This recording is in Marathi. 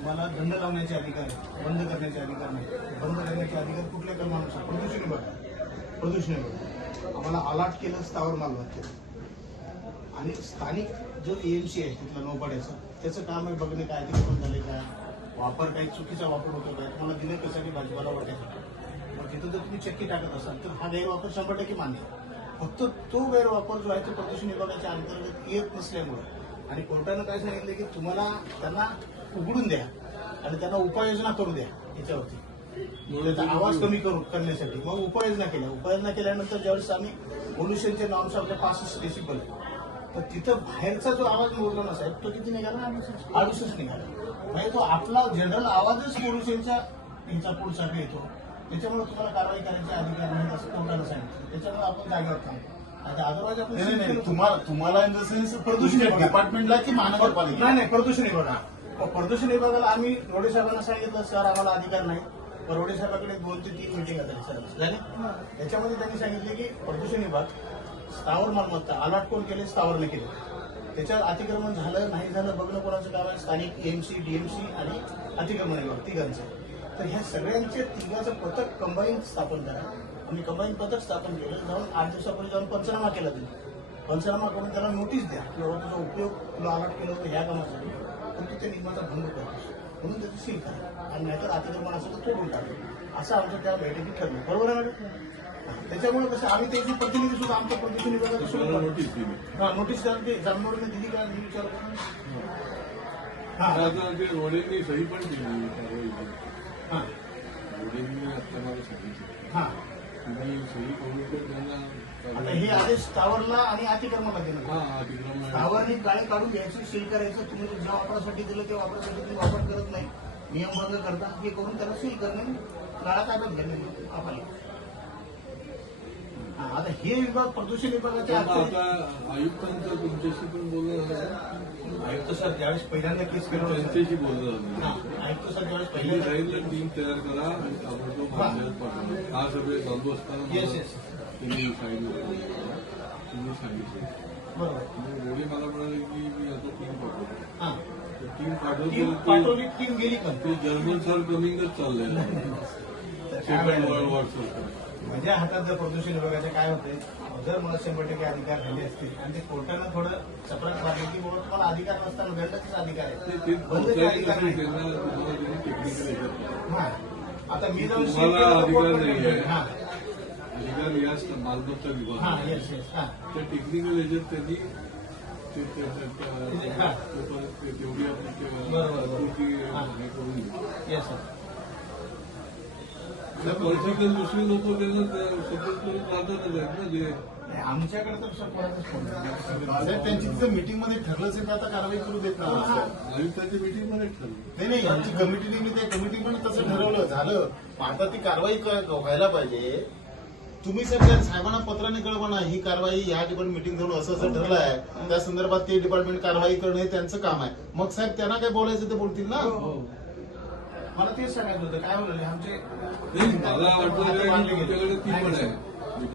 तुम्हाला दंड लावण्याचे अधिकार आहे, बंद करण्याचे अधिकार नाही. बंद करण्याचे अधिकार कुठल्या कलमानुसार? प्रदूषण विभाग आम्हाला अलॉट केलं, स्थावर मालमत्ता केलं. आणि स्थानिक जो एएमसी आहे तिथला नौपाड्याचा, त्याचं काम आहे बघणे काय अतिक्रमण झाले काय, वापर काही चुकीचा वापर होतो काय, तुम्हाला दिलं कशासाठी भाजीपाला वाटायसाठी. मग तिथं जर तुम्ही चक्की टाकत असाल तर हा गैरवापर 100% मान्य. फक्त तो गैरवापर जो आहे तो प्रदूषण विभागाच्या अंतर्गत येत नसल्यामुळे आणि कोर्टानं काय सांगितलं की तुम्हाला त्यांना उघडून द्या आणि त्यांना उपाययोजना करू द्या याच्यावरती, त्याचा आवाज कमी करण्यासाठी. मग उपाययोजना केल्यानंतर ज्यावेळेस आम्ही पोल्युशनचे नॉर्म्स आपले 65 डेसिबल, तर तिथं बाहेरचा जो आवाज मोजला ना साहेब, तो किती निघाला? 68 निघाला. म्हणजे तो आपला जनरल आवाजच पोल्युशनच्या ह्याचा पुढसाठी येतो. त्याच्यामुळे तुम्हाला कारवाई करायची अधिकार नाही असं कोर्टानं सांगितलं. त्याच्यामुळे आपण जागेवर थांबतो. अदरवाईज आपण तुम्हाला इन द सेन्स प्रदूषण डिपार्टमेंटला की महानगरपालिका? नाही, प्रदूषण विभागाला. प्रदूषण विभागाला आम्ही रोडे साहेबांना सांगितलं सर आम्हाला अधिकार नाही. रोडे साहेबांकडे 2 ते 3 मिटिंग झाली सर झाले. त्याच्यामध्ये त्यांनी सांगितले की प्रदूषण विभाग स्थावर मालमत्ता अलॉट कोण केले? स्थावरने केले. त्याच्यात अतिक्रमण झालं नाही झालं बघणं कोणाचं काम आहे? स्थानिक एएमसी, डीएमसी आणि अतिक्रमण विभाग तिघांचं. तर ह्या सगळ्यांचे तिघाचं पथक कंबाईन स्थापन करा. आम्ही कंबाईन पथक स्थापन केलं. जाऊन 8 दिवसापूर्वी जाऊन पंचनामा केला. तुम्ही पंचनामा करून त्याला नोटीस द्या की बाबा तुझा उपयोग तुला अलॉट केलं होतं ह्या कामासाठी, पण तू त्या नियमाचा भंग करतोस म्हणून त्याची सील करा आणि नाहीतर अतिक्रमण असेल तर तोडून टाकलं. असं आमच्या त्या बैठकीत ठरलं. बरोबर आहे मॅडम? त्याच्यामुळे कसं आम्ही त्याची प्रतिनिधी सुद्धा आमच्या प्रदूषण विभागात नोटीस जामनोरने दिली का मी विचार करून रोडेंनी सही पण केली. रोडेंनी आता मला सांगितलं हां तुम्ही सही करून त्यांना आता हे आदेश स्थावरला आणि अतिक्रमणाला दिलं. अतिक्रमण स्थावरने गाळी काढून घ्यायची, सील करायचं. तुम्ही ज्या वापरासाठी दिलं त्या वापरासाठी तुम्ही वापर करत नाही, नियम भंग करता, हे करून त्याला सील करणे, गाळा ताब्यात घेणे आपल्याला. आता हे विभाग प्रदूषण विभागाचे आता आयुक्तांचं तुमच्याशी पण बोलणं झालं? आयुक्त सर ज्यावेळेस पहिल्यांदा केस केलं त्यांच्याशी बोलणं झालं. आयुक्त सर ज्यावेळेस त्यांनी पहिल्यांदा सांगितलं टीम तयार करा आणि ताबडतोब बांधण्यात पाठवलं. हा सगळे चालू असताना येस तुम्ही सांगितलं बरोबर रोडे मला म्हणाले की मी आता टीम पाठवतो. हां टीम पाठवली, टीम गेली पण ते जर्मन सर कमिंगच चाललंय. सेकंड वर्ल्ड वॉर सर माझ्या हातात जर प्रदूषण विभागाचे काय होते, जर मला 100% अधिकार झाले असतील आणि ते कोर्टानं थोडं चपराक मारले की बाबा तुम्हाला अधिकार नसताना दंडाचेच अधिकार आहे, बंदचे अधिकार नाही. हां आता मी जाऊन अधिकार हां याच मालमत्ता विभाग हां येस येस हां त्या टेक्निकल एजंट त्यांनी तेवढी हे करून दिली. येस सर पॉलिटिकल दुसरी लोक त्यांना सपोर्ट करून राहतातच आहेत ना जे. आमच्याकडे तर सर कोणाचाच फोन साहेब त्यांची तिथं मीटिंगमध्ये ठरलंच आहे, आता कारवाई करू देत नाही. आयुक्ताच्या मीटिंगमध्ये ठरलं नाही यांची कमिटी नेमली, त्या कमिटी पण तसं ठरवलं झालं. आता ती कारवाई व्हायला पाहिजे. तुम्ही साहेबांना पत्राने कळवा ही कारवाई या डिपार्टमेंट मीटिंग घेऊन असं असं ठरलं आहे, त्या संदर्भात ते डिपार्टमेंट कारवाई करणं हे त्यांचं काम आहे. मग साहेब त्यांना काय बोलायचं ते बोलतील ना. मला तेच सांगायचं होतं. काय बोलले आमचे मला वाटलं तुमच्याकडे ती पण आहे.